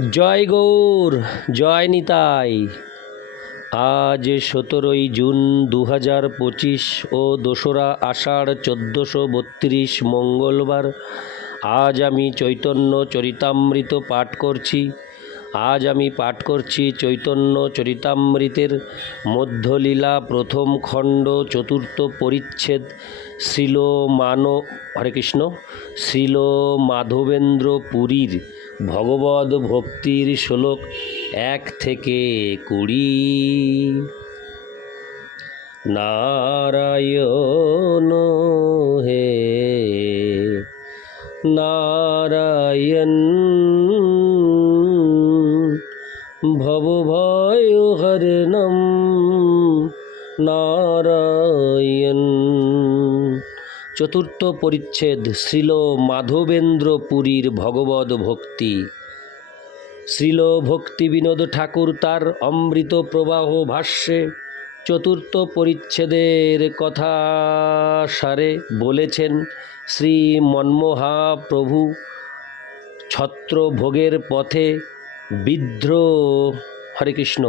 জয় গৌর, জয় নিতাই। আজ সতেরোই জুন দু হাজার পঁচিশ ও দোসরা আষাঢ় চোদ্দোশো বত্রিশ মঙ্গলবার, আজ আমি চৈতন্য চরিতামৃত পাঠ করছি। আজ আমি পাঠ করছি চৈতন্য চরিতামৃতের মধ্যলীলা প্রথম খণ্ড চতুর্থ পরিচ্ছেদ শ্রীল মান, হরে কৃষ্ণ, শ্রীল মাধবেন্দ্র পুরীর। ভগবদ ভক্তির শ্লোক এক থেকে কুড়ি। নারায়ণ হে নারায়ণ ভবভয় হরণম নারায়ণ চতুর্থ পরিচ্ছেদ শ্রীল মাধবেন্দ্র পুরীর ভগবদ ভক্তি। শ্রীল ভক্তি বিনোদ ঠাকুর তার অমৃত প্রবাহ ভাষ্যে চতুর্থ পরিচ্ছেদের কথা সারে বলেছেন শ্রী মনমোহাপ্রভু। ছত্র ভোগের পথে বৃদ্ধ হরে কৃষ্ণ,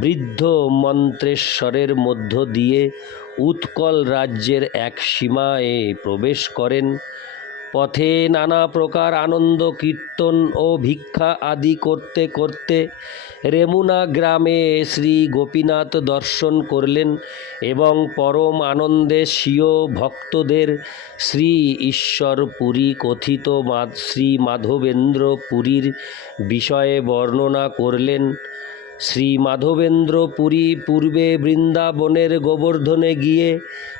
বৃদ্ধ মন্ত্রেশ্বরের মধ্য দিয়ে উৎকল রাজ্যের এক সীমায় প্রবেশ করেন। পথে নানা প্রকার আনন্দ, কীর্তন ও ভিক্ষা আদি করতে করতে রেমুনা গ্রামে শ্রী গোপীনাথ দর্শন করলেন এবং পরম আনন্দে স্বীয় ভক্তদের শ্রী ঈশ্বর পুরী কথিত শ্রী মাধবেন্দ্র পুরীর বিষয়ে বর্ণনা করলেন। শ্রী মাধবেন্দ্র পুরী পূর্বে বৃন্দাবনের গোবর্ধনে গিয়ে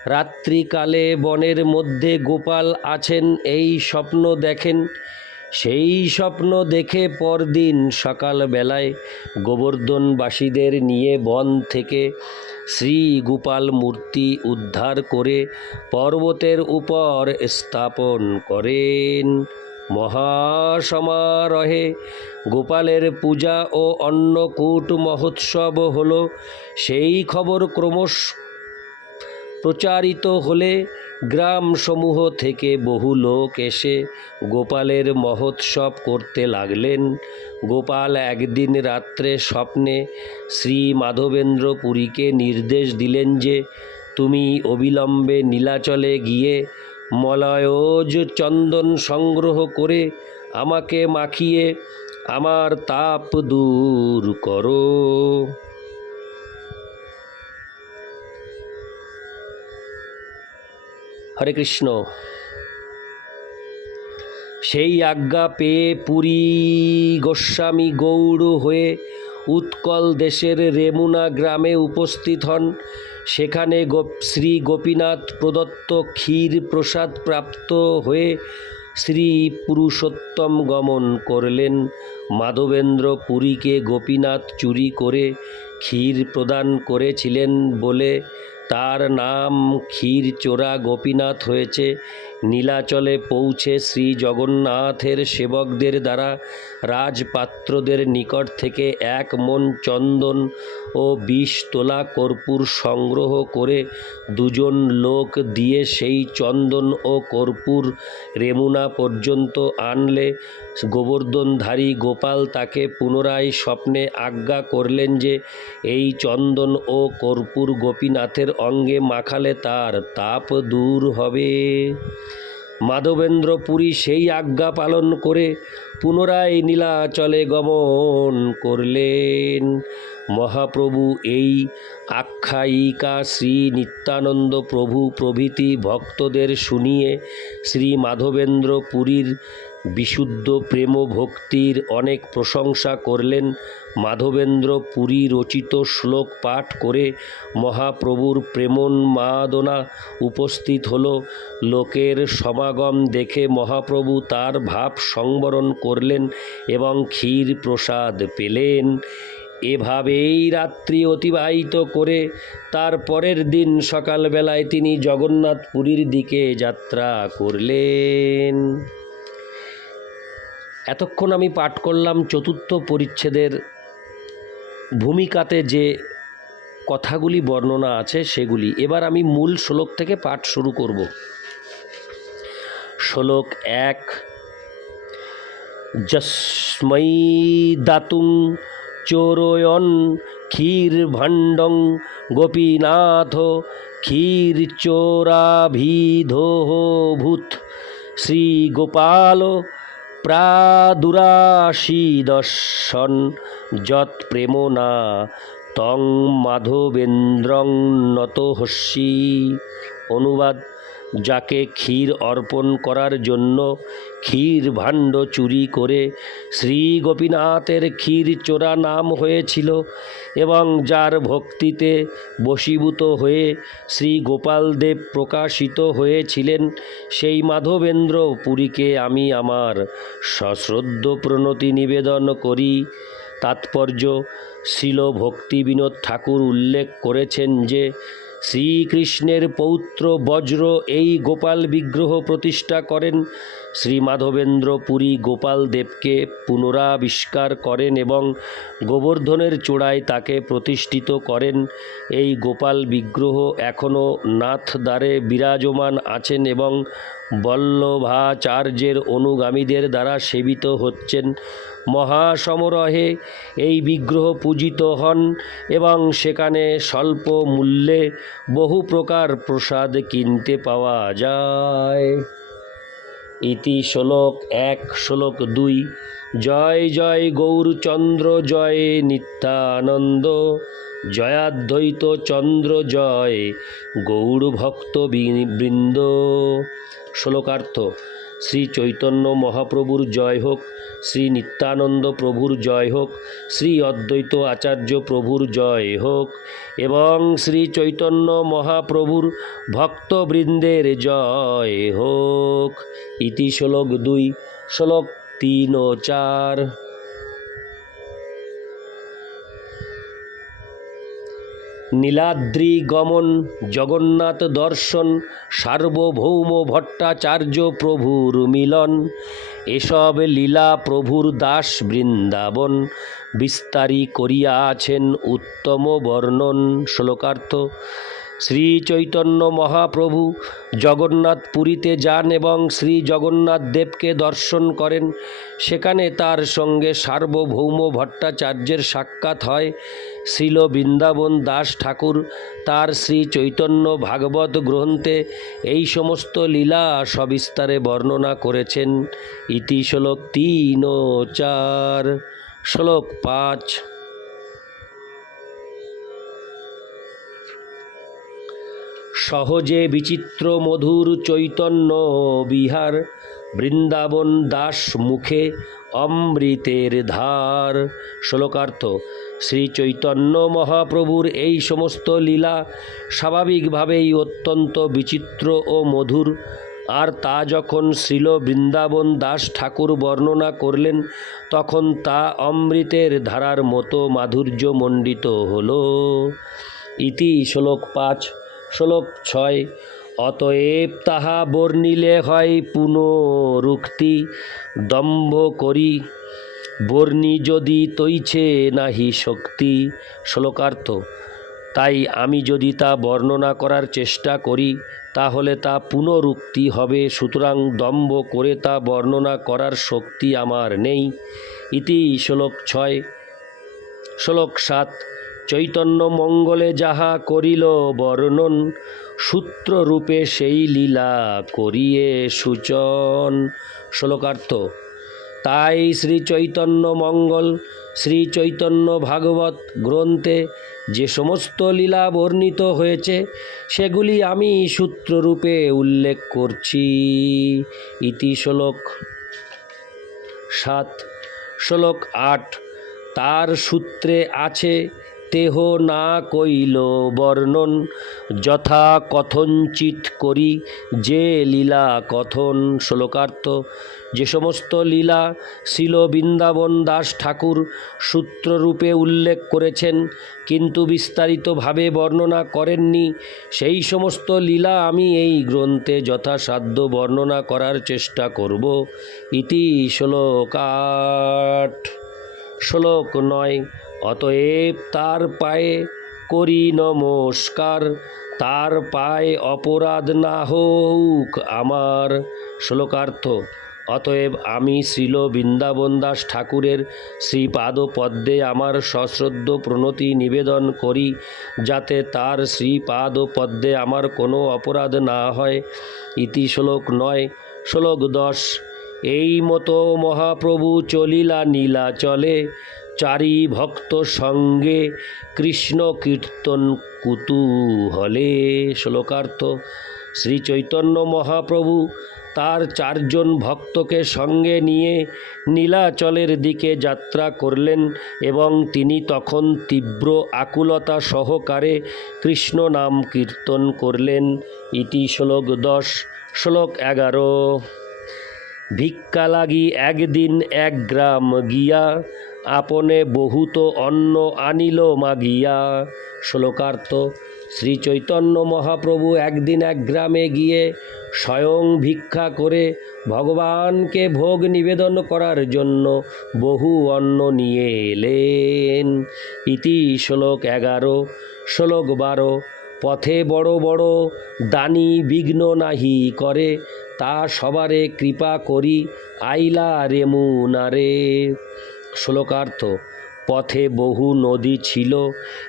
রাত্রিকালে বনের মধ্যে গোপাল আছেন, এই স্বপ্ন দেখেন। সেই স্বপ্ন দেখে পরদিন সকালবেলায় গোবর্ধনবাসীদের নিয়ে বন থেকে শ্রী গোপাল মূর্তি উদ্ধার করে পর্বতের উপর স্থাপন করেন। মহাসমারোহে গোপালের পূজা ও অন্নকূট মহোৎসব হল। সেই খবর ক্রমশ প্রচারিত হলে গ্রামসমূহ থেকে বহু লোক এসে গোপালের মহোৎসব করতে লাগলেন। গোপাল একদিন রাত্রে স্বপ্নে শ্রী মাধবেন্দ্র পুরীকে নির্দেশ দিলেন যে, তুমি অবিলম্বে নীলাচলে গিয়ে মলয়জ চন্দন সংগ্রহ করে আমাকে মাখিয়ে আমার তাপ দূর করো। হরে কৃষ্ণ। সেই আজ্ঞা পেয়ে পুরী গোস্বামী গৌড় হয়ে উৎকল দেশের রেমুনা গ্রামে উপস্থিত হন। সেখানে শ্রী গোপীনাথ প্রদত্ত ক্ষীর প্রসাদ প্রাপ্ত হয়ে শ্রী পুরুষোত্তম গমন করলেন। মাধবেন্দ্র পুরীকে গোপীনাথ চুরি করে ক্ষীর প্রদান করেছিলেন বলে তার নাম ক্ষীর চোরা গোপীনাথ হয়েছে। নীলাচলে পৌঁছে শ্রী জগন্নাথের সেবকদের দ্বারা রাজপাত্রদের নিকট থেকে এক মন চন্দন ও বিশ তোলা কর্পূর সংগ্রহ করে দুজন লোক দিয়ে সেই চন্দন ও কর্পূর রেমুনা পর্যন্ত আনলে গোবর্ধনধারী গোপাল তাকে পুনরায় স্বপ্নে আজ্ঞা করলেন যে এই চন্দন ও কর্পূর গোপীনাথের অঙ্গে মাখালে তার তাপ দূর হবে। মাধবেন্দ্র পুরী সেই আজ্ঞা পালন করে পুনরায় নীলাচলে গমন করলেন। মহাপ্রভু এই আখ্যায়িকা শ্রী নিত্যানন্দ প্রভু প্রভৃতি ভক্তদের শুনিয়ে শ্রী মাধবেন্দ্র পুরীর বিশুদ্ধ প্রেম ভক্তির অনেক প্রশংসা করলেন। মাধবেন্দ্র পুরী রচিত শ্লোক পাঠ করে মহাপ্রভুর প্রেমোন্মাদনা উপস্থিত হল। লোকের সমাগম দেখে মহাপ্রভু তার ভাব সংবরণ করলেন এবং ক্ষীর প্রসাদ পেলেন। এভাবেই রাত্রি অতিবাহিত করে তার পরের দিন সকালবেলায় তিনি জগন্নাথ পুরীর দিকে যাত্রা করলেন। এতক্ষণ আমি পাঠ করলাম চতুর্থ পরিচ্ছেদের ভূমিকাতে যে কথাগুলি বর্ণনা আছে সেগুলি। এবার আমি মূল শ্লোক থেকে পাঠ শুরু করব। শ্লোক এক যস্मै দাতুং চোরয়ন ক্ষীরভাণ্ডং গোপীনাথ ক্ষীরচোরাভিধোভূত শ্রীগোপাল প্রাদুরাশীদর্শন যৎ প্রেমনা তং মাধবেন্দ্রং নতহস্যি অনুবাদ যাকে ক্ষীর অর্পণ করার জন্য ক্ষীর ভাণ্ড চুরি করে শ্রী গোপীনাথের ক্ষীর চোরা নাম হয়েছিল এবং যার ভক্তিতে বশীভূত হয়ে শ্রী গোপালদেব প্রকাশিত হয়েছিলেন, সেই মাধবেন্দ্র পুরীকে আমি আমার সশ্রদ্ধ প্রণতি নিবেদন করি। তাৎপর্য শিল ভক্তি বিনোদ ঠাকুর উল্লেখ করেছেন যে শ্রীকৃষ্ণের পৌত্র বজ্র এই গোপাল বিগ্রহ প্রতিষ্ঠা করেন। শ্রী মাধবেন্দ্র পুরী গোপাল দেবকে পুনরাবিষ্কার করেন এবং গোবর্ধনের চূড়ায় তাকে প্রতিষ্ঠিত করেন। এই গোপাল বিগ্রহ এখনও নাথদ্বারে বিরাজমান আছেন এবং বল্লভাচার্যের অনুগামীদের দ্বারা সেবিত হচ্ছেন। মহাসমারোহে এই বিগ্রহ পূজিত হন এবং সেখানে স্বল্প মূল্যে বহু প্রকার প্রসাদ কিনতে পাওয়া যায়। ইতি শ্লোক এক, শ্লোক দুই। জয় জয় গৌরচন্দ্র, জয় নিত্যানন্দ। জয়াদ্বৈত চন্দ্র, জয় গৌরভক্ত বৃন্দ। শ্লোকার্থ শ্রী চৈতন্য মহাপ্রভুর জয় হোক, শ্রী নিত্যানন্দ প্রভুর জয় হোক, শ্রী অদ্বৈত আচার্য প্রভুর জয় হোক। এবং শ্রী চৈতন্য মহাপ্রভুর ভক্তবৃন্দের জয় হোক। ইতি শ্লোক দুই, শ্লোক তিন ও চার। নীলাদ্রি গমন জগন্নাথ দর্শন, সার্বভৌম ভট্টাচার্য প্রভুর মিলন। এসব লীলা প্রভুর দাস বৃন্দাবন। বিস্তারী করিয়াছেন উত্তম বর্ণন। শ্লোকার্থ শ্রী চৈতন্য মহাপ্রভু জগন্নাথ পুরীতে যান এবং শ্রী জগন্নাথ দেবকে দর্শন করেন। সেখানে তার সঙ্গে সার্বভৌম ভট্টাচার্যের সাক্ষাৎ হয় শ্রীল বৃন্দাবন দাস ঠাকুর। তার শ্রী চৈতন্য ভাগবত গ্রন্থে এই সমস্ত লীলা সবিস্তারে বর্ণনা করেছেন। ইতি শ্লোক তিন ও চার। শ্লোক পাঁচ। সহজে বিচিত্র মধুর চৈতন্য বিহার, বৃন্দাবন দাস মুখে অমৃতের ধার। শ্লোকার্থ, শ্রী চৈতন্য মহাপ্রভুর এই সমস্ত লীলা স্বাভাবিকভাবেই অত্যন্ত বিচিত্র ও মধুর। আর তা যখন শ্রীল বৃন্দাবন দাস ঠাকুর বর্ণনা করলেন, তখন তা অমৃতের ধারার মতো মাধুর্য মণ্ডিত হল। ইতি শ্লোক পাঁচ। শ্লোক ছয়। অতএব তাহা বর্ণিলে হয় পুনরুক্তি। দম্ভ করি। বর্ণি যদি তৈছে নাহি শক্তি। শ্লোকার্থ, তাই আমি যদি তা বর্ণনা করার চেষ্টা করি, তাহলে তা পুনরুক্তি হবে। সুতরাং দম্ভ করে তা বর্ণনা করার শক্তি আমার নেই। ইতি শ্লোক ছয়। শ্লোক সাত চৈতন্য মঙ্গলে যাহা করিল বর্ণন, সূত্ররূপে সেই লীলা করিয়ে সূচন। শ্লোকার্থ, তাই শ্রী চৈতন্য মঙ্গল শ্রী চৈতন্য ভাগবত গ্রন্থে যে সমস্ত লীলা বর্ণিত হয়েছে, সেগুলি আমি সূত্ররূপে উল্লেখ করছি। ইতি শ্লোক সাত। শ্লোক আট, তার সূত্রে আছে তেহ না কইল বর্ণন, যথা কথঞ্চিত করি যে লীলা কথন শ্লোকার্থ। যে সমস্ত লীলা শিল বৃন্দাবন দাস ঠাকুর সূত্ররূপে উল্লেখ করেছেন, কিন্তু বিস্তারিতভাবে বর্ণনা করেননি, সেই সমস্ত লীলা আমি এই গ্রন্থে যথাসাধ্য বর্ণনা করার চেষ্টা করব। ইতি শ্লোক আট শ্লোক নয় অতএব তার পায়ে করি নমস্কার, তার পায়ে অপরাধ না হোক আমার। শ্লোকার্থ, অতএব আমি শ্রীল বৃন্দাবন দাস ঠাকুরের শ্রীপাদ পদ্মে আমার সশ্রদ্ধ প্রণতি নিবেদন করি, যাতে তার শ্রীপাদ পদ্মে আমার কোনো অপরাধ না হয়। ইতি শ্লোক নয়, শ্লোক দশ, এই মতো মহাপ্রভু চলিলা নীলা চলে চারি ভক্ত সঙ্গে কৃষ্ণ কীর্তন কুতূহলে। শ্লোকার্থ শ্রী চৈতন্য মহাপ্রভু তার চারজন ভক্তকে সঙ্গে নিয়ে নীলাচলের দিকে যাত্রা করলেন এবং তিনি তখন তীব্র আকুলতা সহকারে কৃষ্ণ নাম কীর্তন করলেন। ইতি শ্লোক দশ, শ্লোক এগারো। ভিক্ষা লাগি একদিন এক গ্রাম গিয়া আপনে বহুত অন্ন আনিল মাগিয়া। শ্লোকার্থ শ্রী চৈতন্য মহাপ্রভু একদিন এক গ্রামে গিয়ে স্বয়ং ভিক্ষা করে ভগবানকে ভোগ নিবেদন করার জন্য বহু অন্ন নিয়ে এলেন। ইতি শ্লোক এগারো, শ্লোক বারো, পথে বড় বড় দানি বিঘ্ন নাহি করে, তা সবারে কৃপা করি আইলা রেমুনারে শ্লোকার্থ, পথে বহু নদী ছিল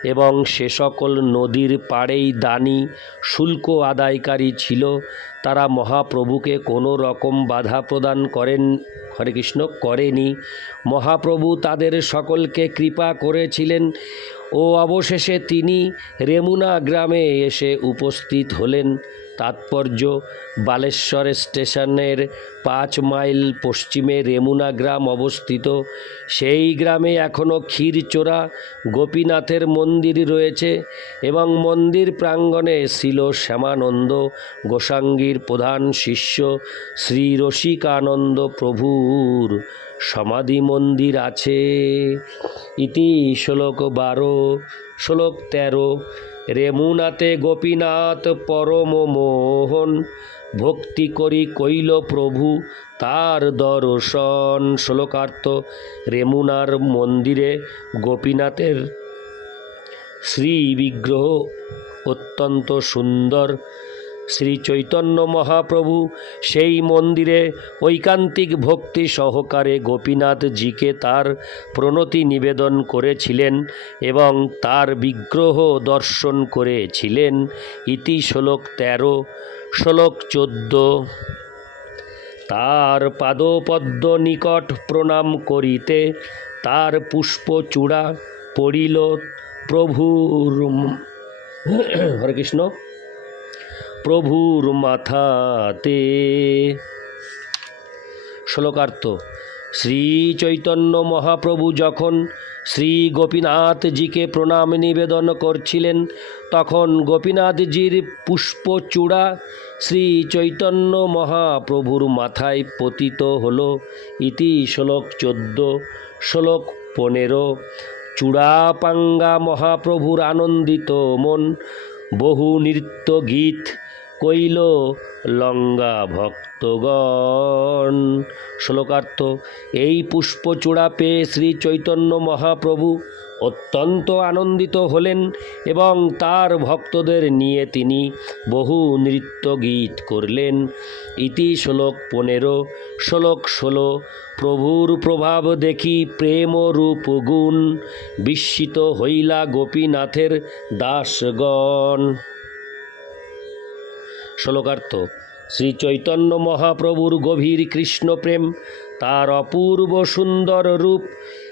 এবং সে সকল নদীর পাড়েই দানি, শুল্ক আদায়কারী ছিল। তারা মহাপ্রভুকে কোনো রকম বাধা প্রদান করেন, হরে কৃষ্ণ, করেনি। মহাপ্রভু তাদের সকলকে কৃপা করেছিলেন। ও অবশেষে তিনি রেমুনা গ্রামে এসে উপস্থিত হলেন। তাৎপর্য বালেশ্বর স্টেশনের পাঁচ মাইল পশ্চিমে রেমুনা গ্রাম অবস্থিত। সেই গ্রামে এখনও ক্ষীরচোরা, গোপীনাথের মন্দির রয়েছে এবং মন্দির প্রাঙ্গণে ছিল শ্যামানন্দ গোসাঙ্গীর প্রধান শিষ্য শ্রী রসিকানন্দ প্রভুর সমাধি মন্দির আছে। ইতি শ্লোক বারো, শ্লোক তেরো রেমুনাতে গোপীনাথ পরম মোহন। ভক্তি করি কইল প্রভু তার দর্শন। শ্লোকার্থ রেমুনার মন্দিরে গোপীনাথের শ্রী বিগ্রহ অত্যন্ত সুন্দর। শ্রী চৈতন্য মহাপ্রভু সেই মন্দিরে ঐকান্তিক ভক্তি সহকারে গোপীনাথজিকে তার প্রণতি নিবেদন করেছিলেন এবং তার বিগ্রহ দর্শন করেছিলেন। ইতি শ্লোক তেরো, শ্লোক চোদ্দ। তার পাদপদ্ম নিকট প্রণাম করিতে তার পুষ্পচূড়া পড়িল প্রভুর হরে কৃষ্ণ। প্রভুর মাথাতে। শ্লোকার্থ শ্রী চৈতন্য মহাপ্রভু যখন শ্রী গোপীনাথজিকে প্রণাম নিবেদন করছিলেন, তখন গোপীনাথজির পুষ্পচূড়া শ্রী চৈতন্য মহাপ্রভুর মাথায় পতিত হল। ইতি শ্লোক চোদ্দ, শ্লোক পনেরো। চূড়াপাঙ্গা মহাপ্রভুর আনন্দিত মন, বহু নৃত্য গীত কইল, লঙ্গা ভক্তগণ, শ্লোকার্থ, এই পুষ্পচূড়া পেয়ে শ্রী চৈতন্য মহাপ্রভু অত্যন্ত আনন্দিত হলেন এবং তার ভক্তদের নিয়ে তিনি বহু নৃত্য গীত করলেন। ইতি শ্লোক পনেরো, শ্লোক ষোলো, প্রভুর প্রভাব দেখি প্রেম রূপ গুণ, বিস্মিত হইলা গোপীনাথের দাসগণ। শ্লোকার্থ শ্রী চৈতন্য মহাপ্রভুর গভীর কৃষ্ণপ্রেম, তার অপূর্ব সুন্দর রূপ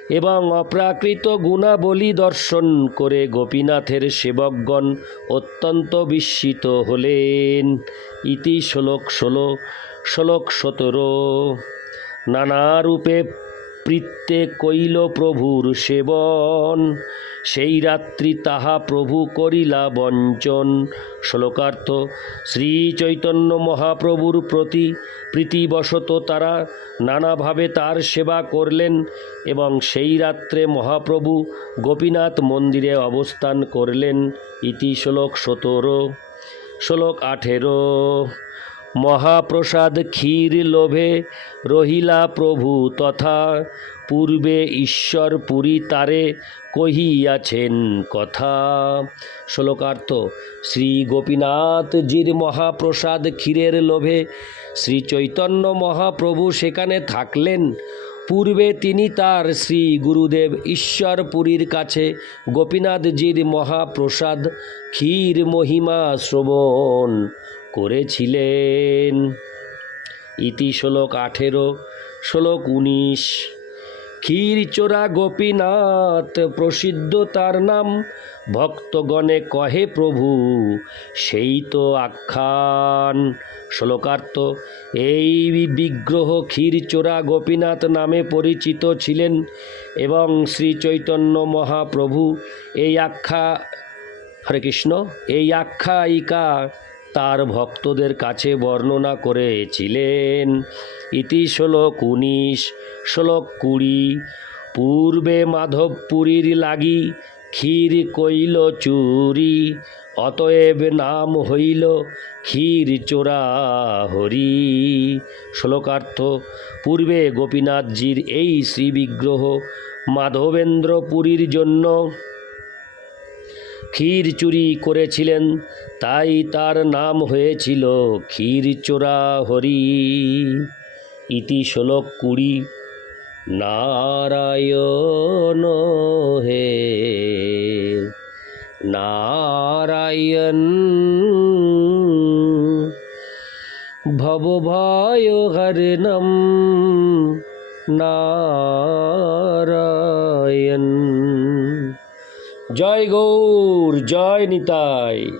এবং অপ্রাকৃত গুণাবলী দর্শন করে গোপীনাথের সেবকগণ অত্যন্ত বিস্মিত হলেন। ইতি শ্লোক ষোলো, শ্লোক সতেরো। নানা রূপে প্রীত্যে কইল প্রভুর সেবন সেই রাত্রি তাহা প্রভু করিলা বঞ্চন। শ্লোকার্থ শ্রী চৈতন্য মহাপ্রভুর প্রতি প্রীতিবশত তারা নানাভাবে তার সেবা করলেন এবং সেই রাত্রে মহাপ্রভু গোপীনাথ মন্দিরে অবস্থান করলেন। ইতি শ্লোক সতেরো। শ্লোক আঠেরো। মহাপ্রসাদ ক্ষীর লোভে রহিলা প্রভু তথা পূর্বে ঈশ্বর পুরী তারে কহিয়াছেন কথা। শ্লোকার্থ, শ্রী গোপীনাথজির মহাপ্রসাদ ক্ষীরের লোভে শ্রী চৈতন্য মহাপ্রভু সেখানে থাকলেন। পূর্বে তিনি তার শ্রী গুরুদেব ঈশ্বরপুরীর কাছে গোপীনাথজির মহাপ্রসাদ ক্ষীর মহিমা শ্রবণ করেছিলেন। ইতি শ্লোক আঠেরো, শ্লোক উনিশ। ক্ষীরচোরা গোপীনাথ, প্রসিদ্ধ তার নাম। ভক্তগণে কহে প্রভু, সেই তো আখ্যান। শ্লোকার্থ, এই বিগ্রহ ক্ষীরচোরা গোপীনাথ নামে পরিচিত ছিলেন এবং শ্রী চৈতন্য মহাপ্রভু, এই আখ্যা, হরে কৃষ্ণ, এই আখ্যায়িকা তার ভক্তদের কাছে বর্ণনা করেছিলেন। ইতি শ্লোক উনিশ, শ্লোক কুড়ি, পূর্বে মাধবপুরীর লাগি ক্ষীর কইল চুরি অতএব নাম হইল ক্ষীর চোরা হরি। শ্লোকার্থ, পূর্বে গোপীনাথজির এই শ্রীবিগ্রহ মাধবেন্দ্রপুরীর জন্য ক্ষীর চুরি করেছিলেন, তাই তার নাম হয়েছিল ক্ষীরচোরা হরি। ইতি শ্লোক কুড়ি, নারায়ণ হে। নারায়ণ। ভবভয় হরণম নারায়ণ। জয় গৌর জয় নিতাই।